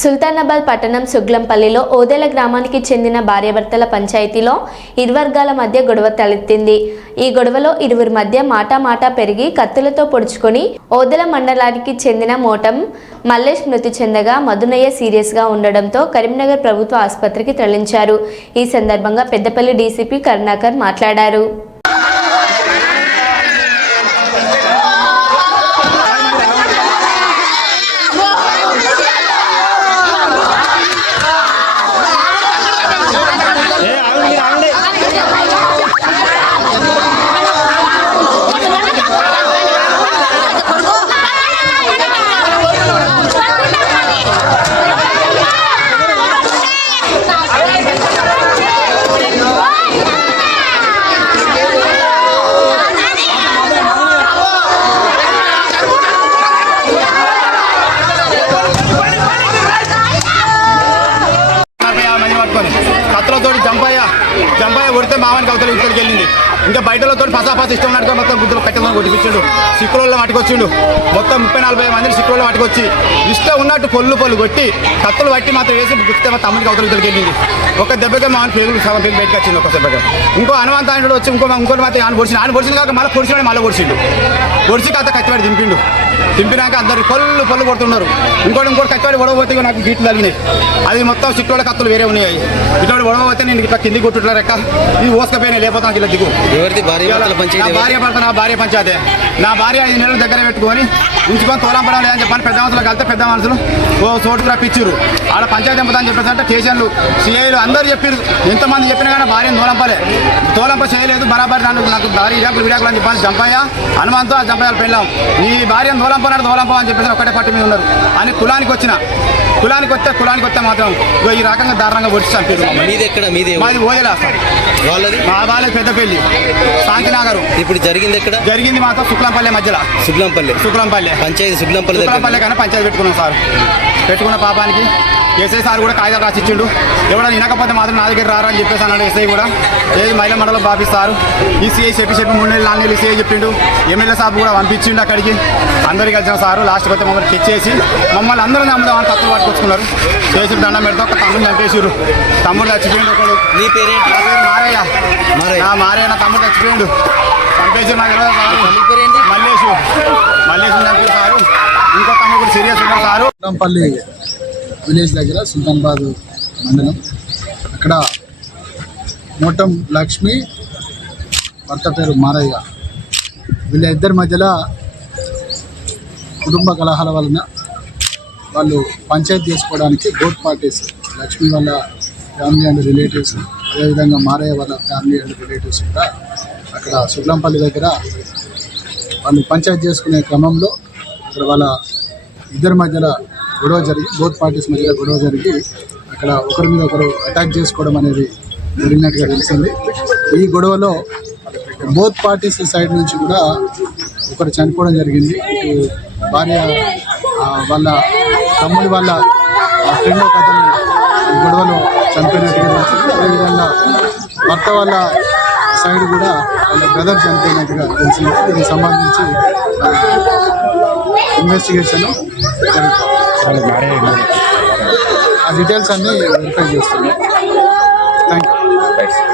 సుల్తానాబాద్ పట్టణం సుగ్లంపల్లిలో ఓదెల గ్రామానికి చెందిన భార్యాభర్తల పంచాయతీలో ఇరువర్గాల మధ్య గొడవ తలెత్తింది. ఈ గొడవలో ఇరువురి మధ్య మాటా మాటా పెరిగి కత్తులతో పొడుచుకొని ఓదెల మండలానికి చెందిన మోటం మల్లేష్ మృతి చెందగా మధునయ్య సీరియస్గా ఉండడంతో కరీంనగర్ ప్రభుత్వ ఆసుపత్రికి తరలించారు. ఈ సందర్భంగా పెద్దపల్లి డీసీపీ కరుణాకర్ మాట్లాడారు ఏ ఆగండి ఆగండి నలభై యాభై మంది పట్టుకొని కత్తులతో జంపయ్య జంపయ్య కొడితే మామని కవతలు ఇక్కడికి వెళ్ళింది. ఇంకా బయటలతో ఫసాఫాస్ ఇష్టం ఉన్నట్టుగా మొత్తం గుద్దులు కట్టెలను కొట్టిపించాడు. సిక్కులలో పట్టుకొచ్చిండు మొత్తం ముప్పై నలభై మందిని సిక్కులలో పట్టుకొచ్చి ఇష్టం ఉన్నట్టు పొల్లు పొల్లు కొట్టి కత్తులు పట్టి మాత్రం వేసి గుర్తే మా తమ్ముడికి అవతల ఇద్దరికి వెళ్ళింది. ఒక దెబ్బగా మామని పేగులు సగం పేరు బయటకు వచ్చింది ఒక దెబ్బగా ఇంకో హనుమంతాయుడు వచ్చి ఇంకో ఇంకోటి మాత్రం ఆయన పొడిచింది. ఆయన పొడిచింది కాక మళ్ళీ పొడిచిన మళ్ళీ పొడిచిండు. పొడిచి కథ కత్తివాడు దింపిండు. దింపినాక అందరు పొల్లు పొల్లు కొడుతున్నారు. ఇంకోటి ఇంకోటి కత్తివాడి గొడవపోతే ఇగో నాకు గీట్లు తగినాయి అది మొత్తం సిక్కుల కత్తులు వేరే ఉన్నాయి. ఇట్లా గొడవపోతే నేను ఇట్లా కింది కొట్టుట్లా రెక్క. ఇది ఓసుకపోయినాయి లేకపోతే నాకు ఇలా దిగు. నా? భార్య భర్త నా భార్య పంచాయతీ. నా భార్య ఐదు నెలల దగ్గర పెట్టుకొని ఉంచుకొని తోలం పడాలి అని చెప్పని పెద్ద మనుషులు కలితే పెద్ద మనుషులు ఓ చోటుకు రప్పించారు ఆడ పంచాయతీ ఎంపదా అని చెప్పేసి అంటే స్టేషన్లు సిఐలు అందరూ చెప్పారు ఎంతమంది చెప్పినా కానీ భార్యను తోలంపలే తోలంప చేయలేదు బరాబర్ నాకు భార్య విడాకులు అని చెప్పని చంపయ్య హనుమంతు ఆ చంపయ్యాలు పెళ్ళాం. నీ భార్యను తోలంపన్నాడు తోలంప అని చెప్పేసి ఒకటే పట్టు మీద ఉన్నారు. అని కులానికి వచ్చిన కులానికి వస్తే కులానికి వస్తే మాత్రం ఇగో ఈ రకంగా దారుణంగా చంపారు మీది ఎక్కడ? మీది ఎవరు? మాది ఓదేలా సార్ వాళ్ళది? మా వాళ్ళకి పెద్దపల్లి. శాంతినగర్. ఇప్పుడు జరిగింది ఎక్కడ? జరిగింది మాత్రం శుక్లంపల్లె మధ్యలో. సుబ్లంపల్లి శుక్లంపల్లె. పంచాయతీ దగ్గర. శుక్లంపల్లె కన్నా పంచాయతీ పెట్టుకున్నాం సార్. పెట్టుకున్న పాపానికి ఎస్ఐ సార్ కూడా కాగితాలు రాసి ఇచ్చిండు ఎవడో వినకపోతే మాత్రం నా దగ్గర రారా అని చెప్పేసి అన్నాడు ఎస్ఐ కూడా. ఏది మహిళా మండలం పంపిస్తారు. ఈ సిఐ చెప్పి చెప్పి మూడు నెలలు నాలుగు నెలలు సిఐ చెప్పిండు. ఎమ్మెల్యే సాబ్ కూడా పంపించిండు అక్కడికి. అందరికి కలిసిన సారు లాస్ట్కి వస్తే మమ్మల్ని తెచ్చేసి మమ్మల్ని అందరూ నమ్ముదామని తక్కువ పట్టుకొచ్చుకున్నారు చేసి దండం పెడితే ఒక తమ్ముడు చంపేసిరు తమ్ముడు చచ్చిపోయిండు ఒకడు. నీ పేరేంటి? నా పేరు మారయ్య. మారయ్య. నా మారయ్య నా తమ్ముడు చచ్చిపోయిండు. చంపేసి నాకు మల్లేషు మల్లేషు చంపేసి సారు. ఇంకో తమ్ముడు కూడా సీరియస్ ఉన్నారు సారు. సుల్తాన్పల్లి విలేజ్ దగ్గర సుల్తాన్బాద్ మండలం. అక్కడ మోటం లక్ష్మి భర్త పేరు మారయ్య. వీళ్ళ ఇద్దరి మధ్యలో కుటుంబ కలహాల వలన వాళ్ళు పంచాయతీ చేసుకోవడానికి బోత్ పార్టీస్ లక్ష్మి వాళ్ళ ఫ్యామిలీ అండ్ రిలేటివ్స్ అదేవిధంగా మారయ్య వాళ్ళ ఫ్యామిలీ అండ్ రిలేటివ్స్ కూడా అక్కడ సుగ్లంపల్లి దగ్గర వాళ్ళు పంచాయతీ చేసుకునే క్రమంలో అక్కడ వాళ్ళ ఇద్దరి మధ్యలో గొడవ జరిగి బోత్ పార్టీస్ మధ్యలో గొడవ జరిగి అక్కడ ఒకరి మీద ఒకరు అటాక్ చేసుకోవడం అనేది జరిగినట్టుగా తెలిసింది. ఈ గొడవలో బోత్ పార్టీస్ సైడ్ నుంచి కూడా ఒకరు చనిపోవడం జరిగింది. భార్య వాళ్ళ తమ్ముడి వల్ల ఫ్రెండ్ ఒక అతను చంపినట్టుగా గొడవలో చనిపోయినట్టుగా తెలిసింది అదేవిధంగా భర్త వాళ్ళ సైడ్ కూడా వాళ్ళ బ్రదర్ చనిపోయినట్టుగా తెలిసింది దీనికి సంబంధించి ఇన్వెస్టిగేషన్ ఆ డీటెయిల్స్ అన్నీ వెరిఫై చేస్తున్నాం. Thank you